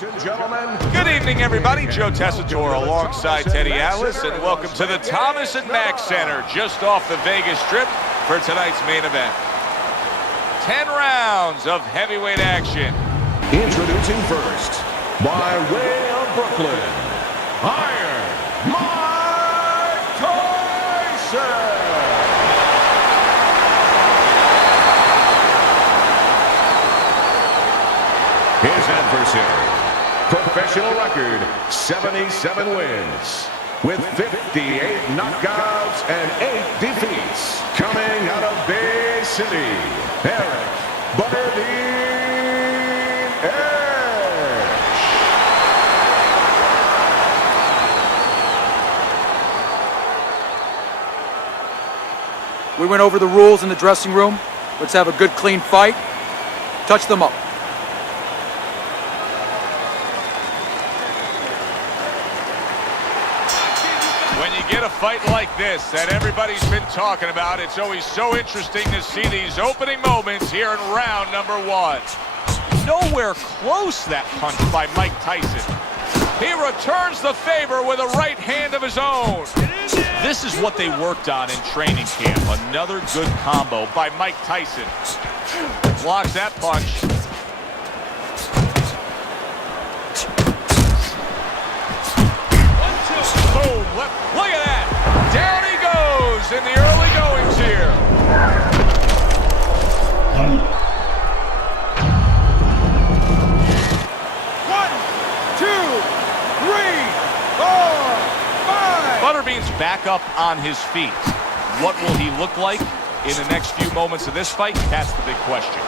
Ladies and gentlemen. Good evening, everybody. Joe Tessitore alongside Teddy Atlas, and welcome to the Thomas & Mack Center, just off the Vegas Strip for tonight's main event. 10 rounds of heavyweight action. Introducing first, by way of Brooklyn, Iron Mike Tyson. His adversary, professional record, 77 wins, with 58 knockouts and 8 defeats. Coming out of Bay City, Eric Butterbean Edge. We went over the rules in the dressing room. Let's have a good, clean fight. Touch them up. When you get a fight like this that everybody's been talking about, it's always so interesting to see these opening moments here in round number 1. Nowhere close, that punch by Mike Tyson. He returns the favor with a right hand of his own. This is what they worked on in training camp. Another good combo by Mike Tyson. Blocks that punch. Boom. Look at that. Down he goes in the early goings here. 1, 2, 3, 4, 5. Butterbean's back up on his feet. What will he look like in the next few moments of this fight? That's the big question.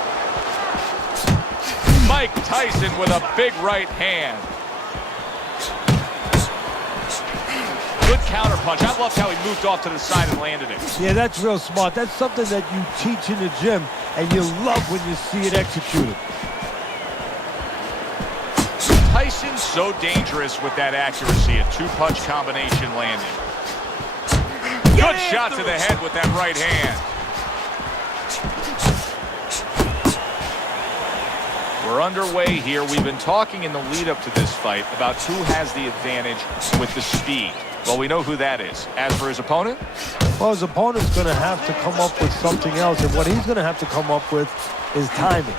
Mike Tyson with a big right hand. Good counter punch. I loved how he moved off to the side and landed it. Yeah, that's real smart. That's something that you teach in the gym, and you love when you see it executed. Tyson's so dangerous with that accuracy. A two-punch combination landing. Good shot to the head with that right hand. We're underway here. We've been talking in the lead-up to this fight about who has the advantage with the speed. Well, we know who that is. As for his opponent? Well, his opponent's going to have to come up with something else, and what he's going to have to come up with is timing.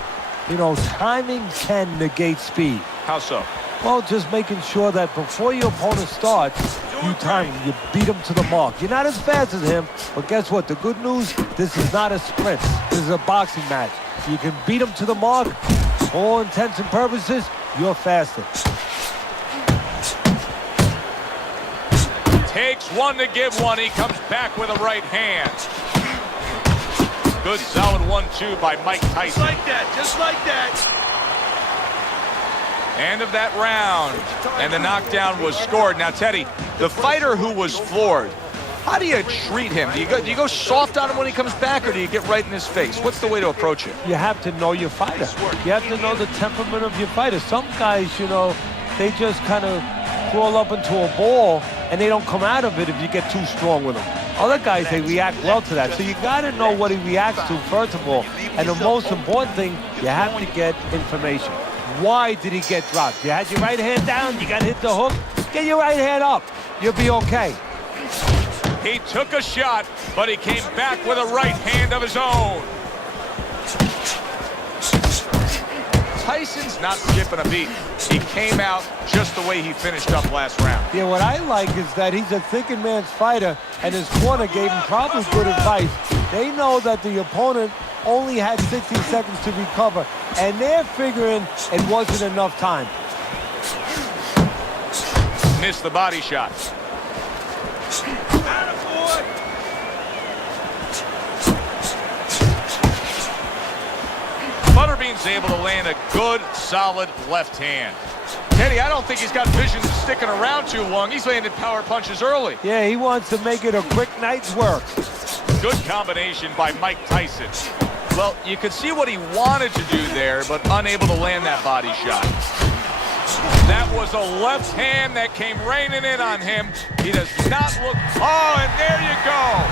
You know, timing can negate speed. How so? Well, just making sure that before your opponent starts, you time him, you beat him to the mark. You're not as fast as him, but guess what? The good news, this is not a sprint. This is a boxing match. You can beat him to the mark. For all intents and purposes, you're faster. Takes one to give one. He comes back with a right hand. Good solid 1-2 by Mike Tyson. Just like that, just like that. End of that round, and the knockdown was scored. Now, Teddy, the fighter who was floored, how do you treat him? Do you go soft on him when he comes back, or do you get right in his face? What's the way to approach it? You have to know your fighter. You have to know the temperament of your fighter. Some guys, you know, they just kind of crawl up into a ball, and they don't come out of it if you get too strong with them. Other guys, they react well to that. So you got to know what he reacts to, first of all. And the most important thing, you have to get information. Why did he get dropped? You had your right hand down, you got to hit the hook. Get your right hand up. You'll be okay. He took a shot, but he came back with a right hand of his own. Tyson's not skipping a beat. He came out just the way he finished up last round. Yeah, what I like is that he's a thinking man's fighter, and his corner gave him probably good advice. They know that the opponent only had 60 seconds to recover, and they're figuring it wasn't enough time. Missed the body shot. Butterbean's able to land a good, solid left hand. Teddy, I don't think he's got vision sticking around too long. He's landed power punches early. Yeah, he wants to make it a quick night's work. Good combination by Mike Tyson. Well, you could see what he wanted to do there, but unable to land that body shot. That was a left hand that came raining in on him. He does not look... Oh, and there you go.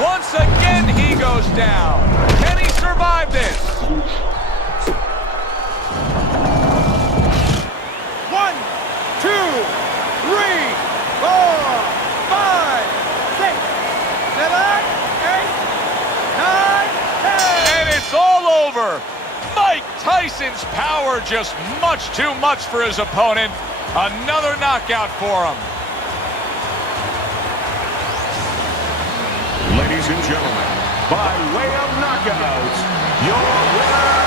Once again, he goes down. Can he survive this? over. Mike Tyson's power just much too much for his opponent. Another knockout for him. Ladies and gentlemen, by way of knockouts, your winner,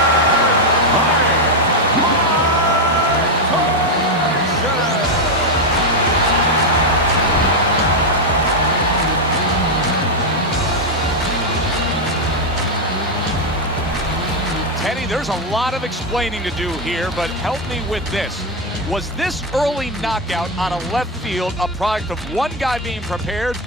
Teddy, there's a lot of explaining to do here, but help me with this. Was this early knockout out of left field a product of one guy being prepared,